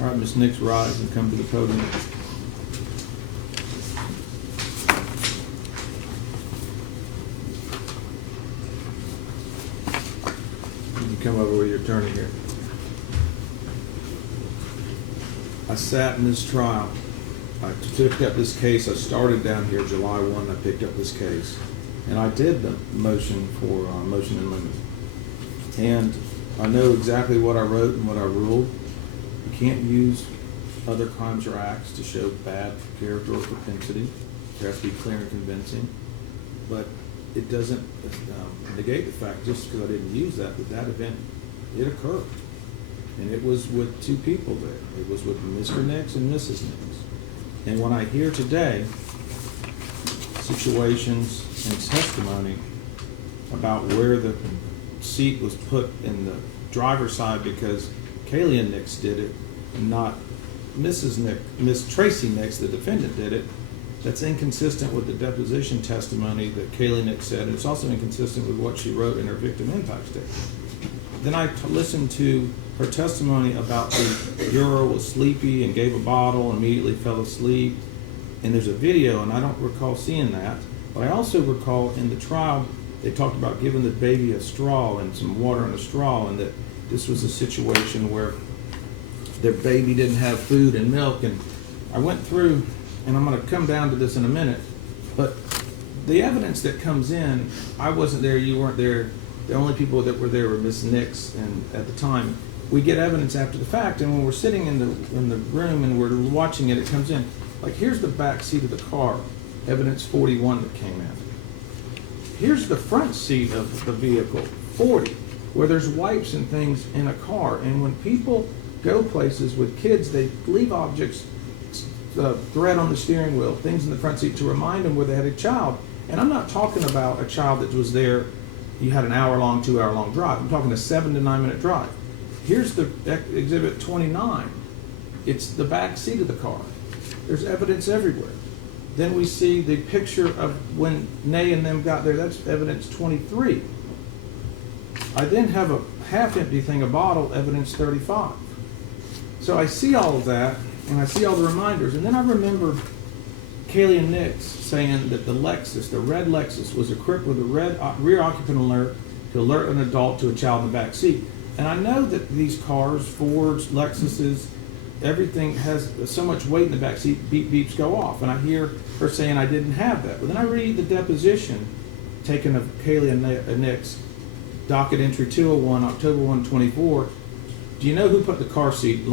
All right, Ms. Nix, rise and come to the podium. You come over with your attorney here. I sat in this trial. I picked up this case. I started down here July 1. I picked up this case. And I did the motion for motion in limine. And I know exactly what I wrote and what I ruled. You can't use other crimes or acts to show bad character or propensity. There has to be clear and convincing. But it doesn't negate the fact, just because I didn't use that event, it occurred. And it was with two people there. It was with Mr. Nix and Mrs. Nix. And when I hear today situations and testimony about where the seat was put in the driver's side because Kaylee Nix did it, and not Mrs. Nix, Miss Tracey Nix, the defendant, did it, that's inconsistent with the deposition testimony that Kaylee Nix said, and it's also inconsistent with what she wrote in her victim impact statement. Then I listened to her testimony about the Uriel was sleepy and gave a bottle and immediately fell asleep. And there's a video, and I don't recall seeing that, but I also recall in the trial they talked about giving the baby a straw and some water in a straw, and that this was a situation where their baby didn't have food and milk. And I went through, and I'm going to come down to this in a minute, but the evidence that comes in, I wasn't there, you weren't there, the only people that were there were Miss Nix, and at the time, we get evidence after the fact, and when we're sitting in the room and we're watching it, it comes in. Like, here's the back seat of the car, evidence 41 that came in. Here's the front seat of the vehicle, 40, where there's wipes and things in a car. And when people go places with kids, they leave objects, thread on the steering wheel, things in the front seat to remind them where they had a child. And I'm not talking about a child that was there, you had an hour-long, 2-hour-long drive. I'm talking a 7 to 9 minute drive. Here's the exhibit 29. It's the back seat of the car. There's evidence everywhere. Then we see the picture of when Nay and them got there. That's evidence 23. I then have a half-empty thing, a bottle, evidence 35. So I see all of that, and I see all the reminders, and then I remember Kaylee Nix saying that the Lexus, the red Lexus, was equipped with a red rear occupant alert to alert an adult to a child in the back seat. And I know that these cars, Fords, Lexuses, everything has so much weight in the back seat, beep beeps go off. And I hear her saying I didn't have that. But then I read the deposition taken of Kaylee and Nix, docket entry 201, October 1, 24. Do you know who put the car seat,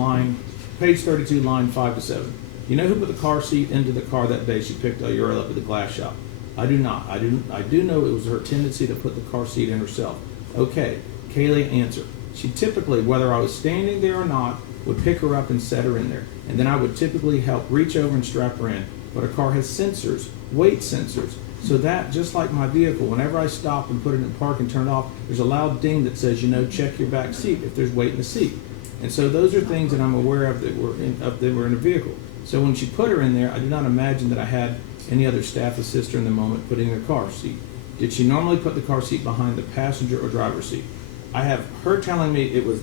page 32, line 5 to 7? You know who put the car seat into the car that day she picked Uriel up at the glass shop? I do not. I do know it was her tendency to put the car seat in herself. Okay, Kaylee, answer. She typically, whether I was standing there or not, would pick her up and set her in there. And then I would typically help reach over and strap her in. But a car has sensors, weight sensors. So that, just like my vehicle, whenever I stop and put it in park and turn it off, there's a loud ding that says, check your back seat if there's weight in the seat. And so those are things that I'm aware of that were in a vehicle. So when she put her in there, I did not imagine that I had any other staff assist her in the moment putting her car seat. Did she normally put the car seat behind the passenger or driver's seat? I have her telling me it was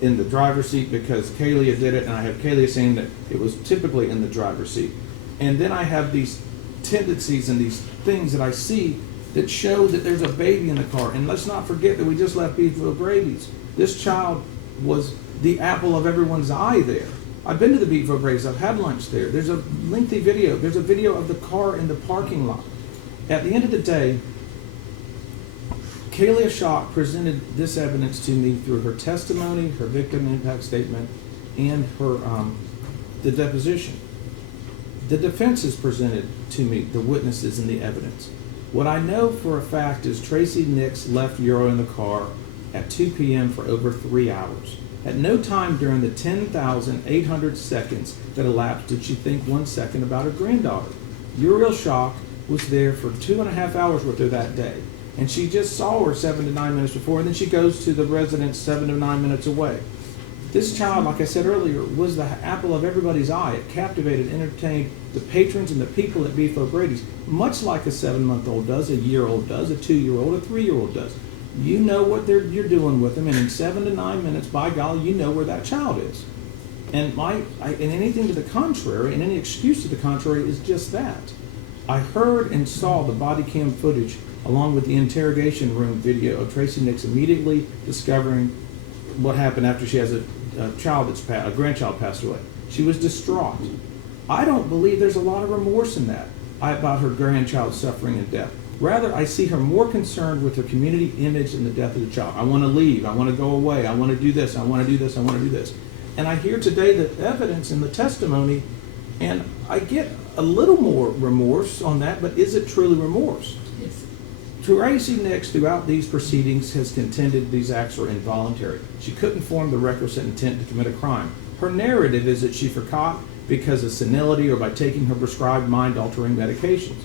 in the driver's seat because Kaylee did it, and I have Kaylee saying that it was typically in the driver's seat. And then I have these tendencies and these things that I see that show that there's a baby in the car. And let's not forget that we just left Beefville Brady's. This child was the apple of everyone's eye there. I've been to the Beefville Brady's. I've had lunch there. There's a lengthy video. There's a video of the car in the parking lot. At the end of the day, Kaylee Schock presented this evidence to me through her testimony, her victim impact statement, and her the deposition. The defense has presented to me the witnesses and the evidence. What I know for a fact is Tracey Nix left Uriel in the car at 2 p.m. for over 3 hours. At no time during the 10,800 seconds that elapsed did she think 1 second about her granddaughter. Uriel Schock was there for 2.5 hours with her that day. And she just saw her 7 to 9 minutes before, and then she goes to the residence 7 to 9 minutes away. This child, like I said earlier, was the apple of everybody's eye. It captivated, entertained the patrons and the people at Beef O'Brady's, much like a 7-month-old does, a year-old does, a 2-year-old, a 3-year-old does. You know what you're doing with them, and in 7 to 9 minutes, by golly, you know where that child is. And anything to the contrary, and any excuse to the contrary is just that. I heard and saw the body cam footage along with the interrogation room video of Tracey Nix immediately discovering what happened after she has a grandchild passed away. She was distraught. I don't believe there's a lot of remorse in that about her grandchild's suffering and death. Rather, I see her more concerned with her community image and the death of the child. I want to leave. I want to go away. I want to do this. I want to do this. I want to do this. And I hear today the evidence in the testimony, and I get a little more remorse on that, but is it truly remorse? Yes. Tracey Nix, throughout these proceedings, has contended these acts are involuntary. She couldn't form the requisite intent to commit a crime. Her narrative is that she forgot because of senility or by taking her prescribed mind-altering medications.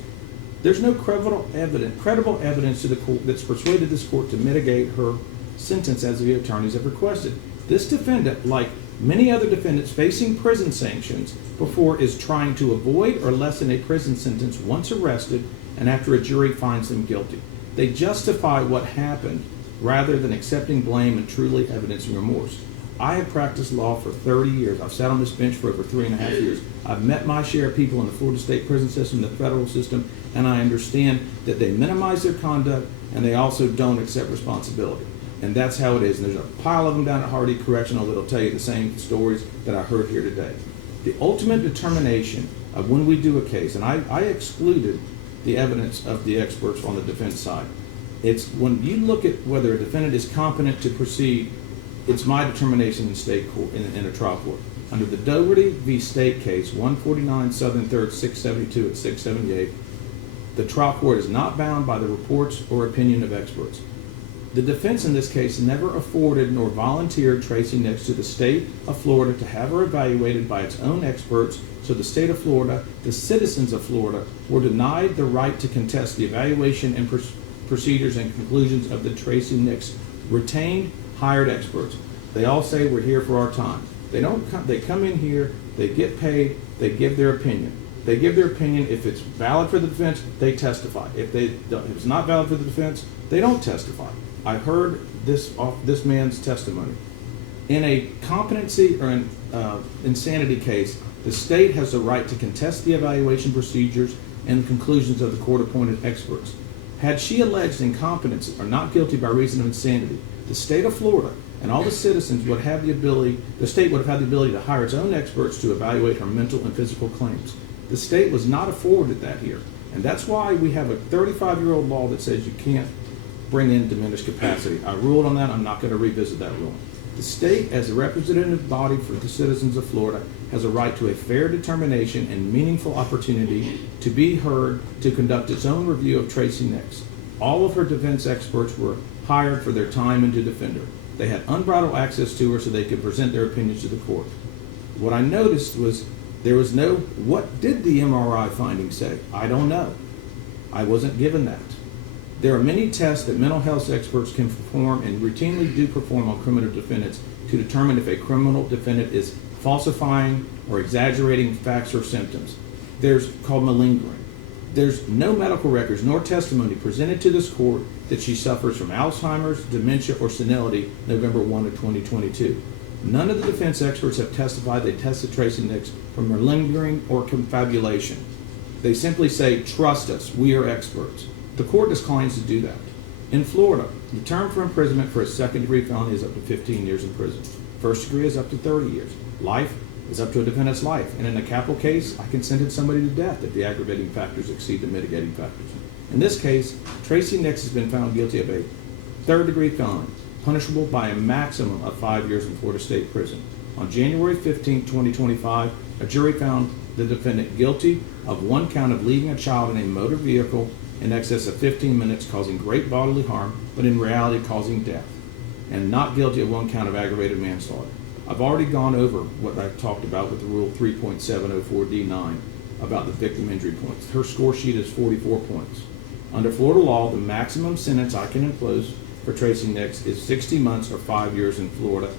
There's no credible evidence to the court that's persuaded this court to mitigate her sentence as the attorneys have requested. This defendant, like many other defendants facing prison sanctions before, is trying to avoid or lessen a prison sentence once arrested and after a jury finds them guilty. They justify what happened rather than accepting blame and truly evidencing remorse. I have practiced law for 30 years. I've sat on this bench for over 3.5 years. I've met my share of people in the Florida state prison system, the federal system, and I understand that they minimize their conduct and they also don't accept responsibility. And that's how it is. And there's a pile of them down at Hardy Correctional that'll tell you the same stories that I heard here today. The ultimate determination of when we do a case, and I excluded the evidence of the experts on the defense side. It's when you look at whether a defendant is competent to proceed, it's my determination in state court, in a trial court. Under the Dougherty v. State case, 149 Southern 3rd, 672 at 678, the trial court is not bound by the reports or opinion of experts. The defense in this case never afforded nor volunteered Tracey Nix to the state of Florida to have her evaluated by its own experts, so the state of Florida, the citizens of Florida, were denied the right to contest the evaluation and procedures and conclusions of the Tracey Nix retained, hired experts. They all say we're here for our time. They come in here, they get paid, they give their opinion. They give their opinion. If it's valid for the defense, they testify. If it's not valid for the defense, they don't testify. I heard this man's testimony. In a competency or an insanity case, the state has the right to contest the evaluation procedures and conclusions of the court-appointed experts. Had she alleged incompetence or not guilty by reason of insanity, the state of Florida and all the citizens would have the state would have had the ability to hire its own experts to evaluate her mental and physical claims. The state was not afforded that here. And that's why we have a 35-year-old law that says you can't bring in diminished capacity. I ruled on that. I'm not going to revisit that ruling. The state, as a representative body for the citizens of Florida, has a right to a fair determination and meaningful opportunity to be heard to conduct its own review of Tracey Nix. All of her defense experts were hired for their time and to defend her. They had unbridled access to her so they could present their opinions to the court. What I noticed was there was no, what did the MRI findings say? I don't know. I wasn't given that. There are many tests that mental health experts can perform and routinely do perform on criminal defendants to determine if a criminal defendant is falsifying or exaggerating facts or symptoms. There's called malingering. There's no medical records nor testimony presented to this court that she suffers from Alzheimer's, dementia, or senility November 1 of 2022. None of the defense experts have testified they tested Tracey Nix for malingering or confabulation. They simply say, trust us, we are experts. The court declines to do that. In Florida, the term for imprisonment for a second-degree felony is up to 15 years in prison. First degree is up to 30 years. Life is up to a defendant's life. And in a capital case, I can sentence somebody to death if the aggravating factors exceed the mitigating factors. In this case, Tracey Nix has been found guilty of a third-degree felony, punishable by a maximum of 5 years in Florida State Prison. On January 15, 2025, a jury found the defendant guilty of one count of leaving a child in a motor vehicle in excess of 15 minutes causing great bodily harm, but in reality causing death, and not guilty of one count of aggravated manslaughter. I've already gone over what I've talked about with the Rule 3.704D9 about the victim injury points. Her score sheet is 44 points. Under Florida law, the maximum sentence I can impose for Tracey Nix is 60 months or 5 years in Florida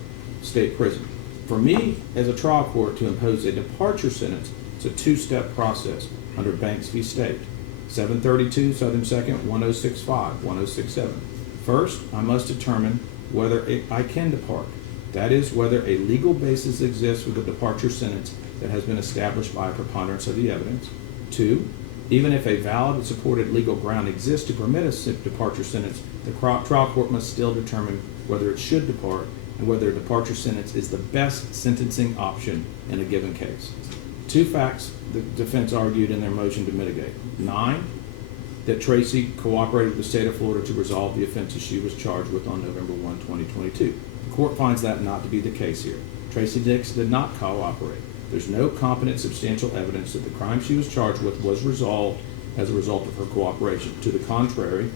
State Prison. For me, as a trial court, to impose a departure sentence, it's a two-step process under Banks v. State. 732 Southern 2nd, 1065, 1067. First, I must determine whether I can depart. That is, whether a legal basis exists for the departure sentence that has been established by a preponderance of the evidence. 2, even if a valid and supported legal ground exists to permit a departure sentence, the trial court must still determine whether it should depart and whether a departure sentence is the best sentencing option in a given case. 2 facts the defense argued in their motion to mitigate. 9, that Tracey cooperated with the state of Florida to resolve the offenses she was charged with on November 1, 2022. The court finds that not to be the case here. Tracey Nix did not cooperate. There's no competent substantial evidence that the crime she was charged with was resolved as a result of her cooperation. To the contrary,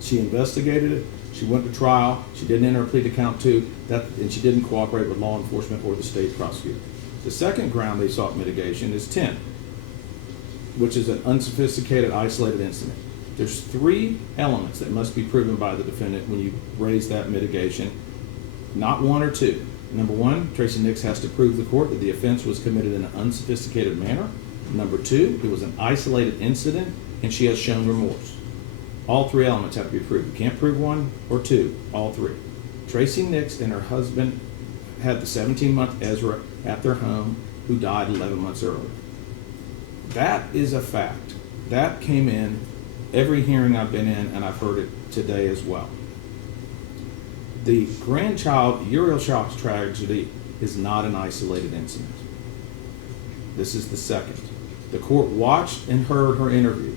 she investigated it, she went to trial, she didn't enter a plea to count 2, and she didn't cooperate with law enforcement or the state prosecutor. The second ground they sought mitigation is 10, which is an unsophisticated, isolated incident. There's 3 elements that must be proven by the defendant when you raise that mitigation, not 1 or 2. Number 1, Tracey Nix has to prove the court that the offense was committed in an unsophisticated manner. Number 2, it was an isolated incident, and she has shown remorse. All 3 elements have to be proved. You can't prove 1 or 2, all 3. Tracey Nix and her husband had the 17-month Ezra at their home, who died 11 months earlier. That is a fact. That came in every hearing I've been in, and I've heard it today as well. The grandchild Uriel Schock's tragedy is not an isolated incident. This is the second. The court watched and heard her interview.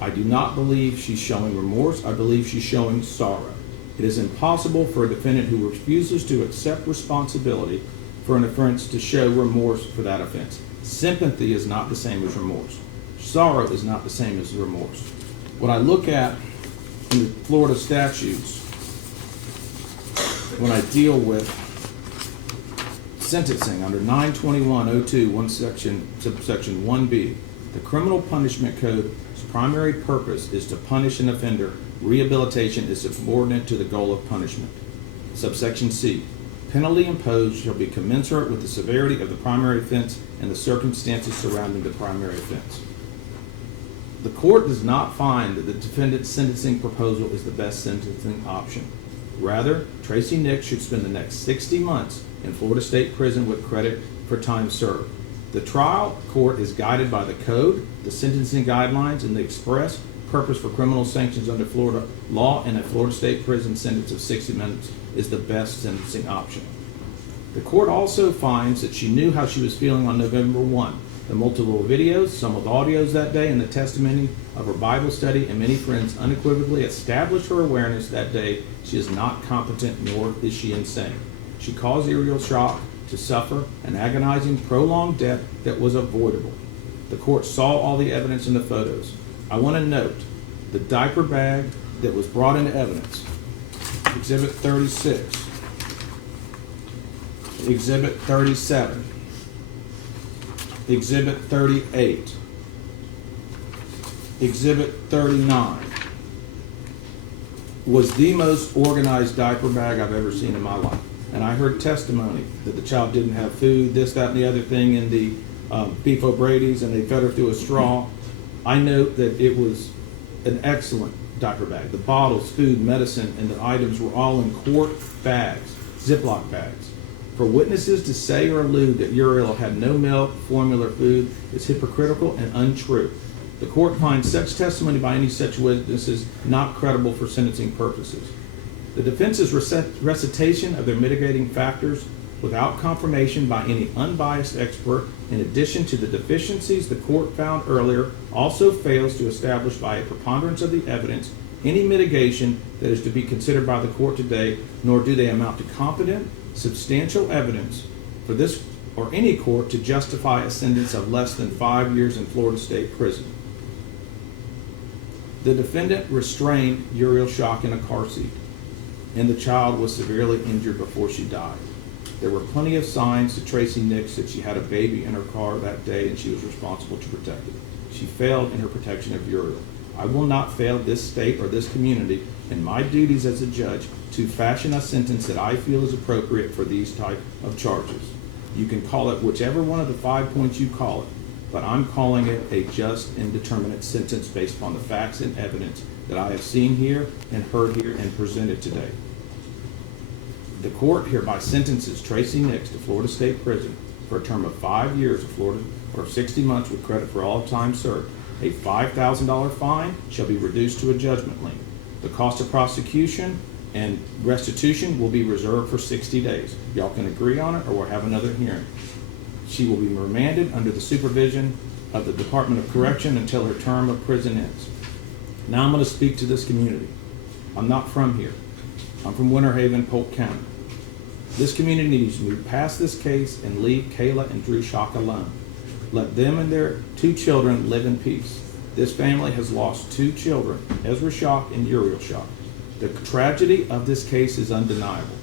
I do not believe she's showing remorse. I believe she's showing sorrow. It is impossible for a defendant who refuses to accept responsibility for an offense to show remorse for that offense. Sympathy is not the same as remorse. Sorrow is not the same as remorse. What I look at in the Florida statutes when I deal with sentencing under 921.02, subsection 1B, the Criminal Punishment Code's primary purpose is to punish an offender. Rehabilitation is subordinate to the goal of punishment. Subsection C, penalty imposed shall be commensurate with the severity of the primary offense and the circumstances surrounding the primary offense. The court does not find that the defendant's sentencing proposal is the best sentencing option. Rather, Tracey Nix should spend the next 60 months in Florida State Prison with credit for time served. The trial court is guided by the code, the sentencing guidelines, and the express purpose for criminal sanctions under Florida law, and a Florida State Prison sentence of 60 months is the best sentencing option. The court also finds that she knew how she was feeling on November 1. The multiple videos, some with audios that day, and the testimony of her Bible study and many friends unequivocally established her awareness that day she is not competent, nor is she insane. She caused Uriel Schock to suffer an agonizing, prolonged death that was avoidable. The court saw all the evidence in the photos. I want to note the diaper bag that was brought into evidence, Exhibit 36, Exhibit 37, Exhibit 38, Exhibit 39, was the most organized diaper bag I've ever seen in my life. And I heard testimony that the child didn't have food, this, that, and the other thing in the beef O'Brady's, and they fed her through a straw. I note that it was an excellent diaper bag. The bottles, food, medicine, and the items were all in quart bags, Ziploc bags. For witnesses to say or allude that Uriel had no milk, formula, or food is hypocritical and untrue. The court finds such testimony by any such witnesses not credible for sentencing purposes. The defense's recitation of their mitigating factors without confirmation by any unbiased expert, in addition to the deficiencies the court found earlier, also fails to establish by a preponderance of the evidence any mitigation that is to be considered by the court today, nor do they amount to competent, substantial evidence for this or any court to justify a sentence of less than 5 years in Florida State Prison. The defendant restrained Uriel Schock in a car seat, and the child was severely injured before she died. There were plenty of signs to Tracey Nix that she had a baby in her car that day and she was responsible to protect it. She failed in her protection of Uriel. I will not fail this state or this community in my duties as a judge to fashion a sentence that I feel is appropriate for these type of charges. You can call it whichever one of the 5 points you call it, but I'm calling it a just and determinate sentence based upon the facts and evidence that I have seen here and heard here and presented today. The court hereby sentences Tracey Nix to Florida State Prison for a term of 5 years of Florida or 60 months with credit for all time served. A $5,000 fine shall be reduced to a judgment lien. The cost of prosecution and restitution will be reserved for 60 days. Y'all can agree on it or we'll have another hearing. She will be remanded under the supervision of the Department of Correction until her term of prison ends. Now I'm going to speak to this community. I'm not from here. I'm from Winter Haven, Polk County. This community needs to move past this case and leave Kayla and Drew Schock alone. Let them and their 2 children live in peace. This family has lost 2 children, Ezra Schock and Uriel Schock. The tragedy of this case is undeniable.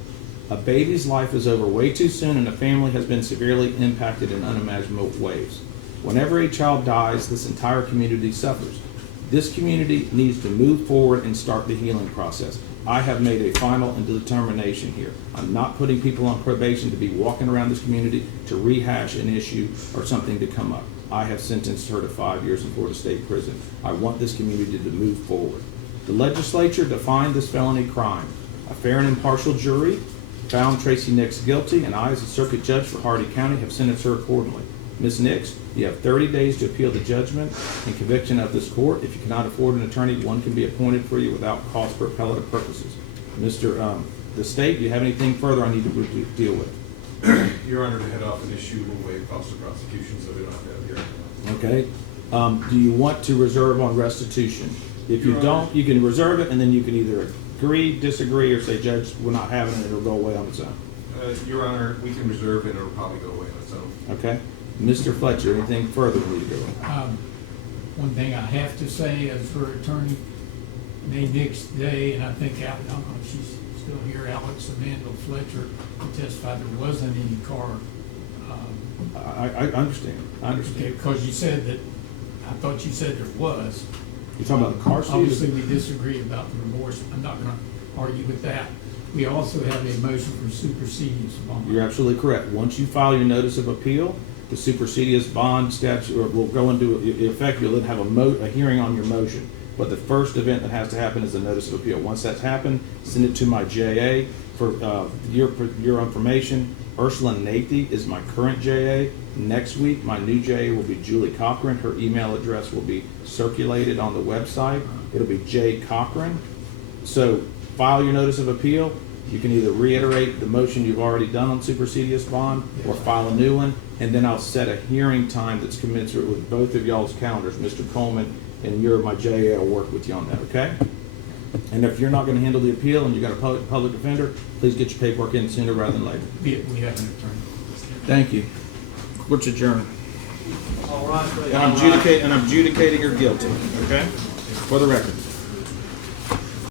A baby's life is over way too soon and a family has been severely impacted in unimaginable ways. Whenever a child dies, this entire community suffers. This community needs to move forward and start the healing process. I have made a final and determination here. I'm not putting people on probation to be walking around this community to rehash an issue or something to come up. I have sentenced her to 5 years in Florida State Prison. I want this community to move forward. The legislature defined this felony crime. A fair and impartial jury found Tracey Nix guilty, and I, as a circuit judge for Hardy County, have sentenced her accordingly. Ms. Nix, you have 30 days to appeal the judgment and conviction of this court. If you cannot afford an attorney, one can be appointed for you without cost for appellate purposes. The state, do you have anything further I need to deal with? Your Honor, to head off an issue will waive cost of prosecution, so we don't have to have hearing. Okay. Do you want to reserve on restitution? If you don't, you can reserve it, and then you can either agree, disagree, or say, Judge, we're not having it, it'll go away on its own. Your Honor, we can reserve it, and it'll probably go away on its own. Okay. Mr. Fletcher, anything further we need to go with? One thing I have to say as her attorney, May Nix Day, and I think, I don't know if she's still here, Alex Amanda Fletcher testified there wasn't any car. I understand. I understand. Okay, because you said that, I thought you said there was. You're talking about the car seat? Obviously, we disagree about the remorse. I'm not going to argue with that. We also have a motion for supersedious bond. You're absolutely correct. Once you file your notice of appeal, the supersedious bond statute will go into effect. You'll then have a hearing on your motion. But the first event that has to happen is the notice of appeal. Once that's happened, send it to my JA for your information. Ursula Nathy is my current JA. Next week, my new JA will be Julie Cochran. Her email address will be circulated on the website. It'll be J. Cochran. So file your notice of appeal. You can either reiterate the motion you've already done on supersedious bond or file a new one, and then I'll set a hearing time that's commensurate with both of y'all's calendars. Mr. Coleman and my JA will work with you on that, okay? And if you're not going to handle the appeal and you got a public defender, please get your paperwork in sooner rather than later. We have an attorney. Thank you. Court's adjourned. All right. And I'm adjudicating her guilty, okay? For the record.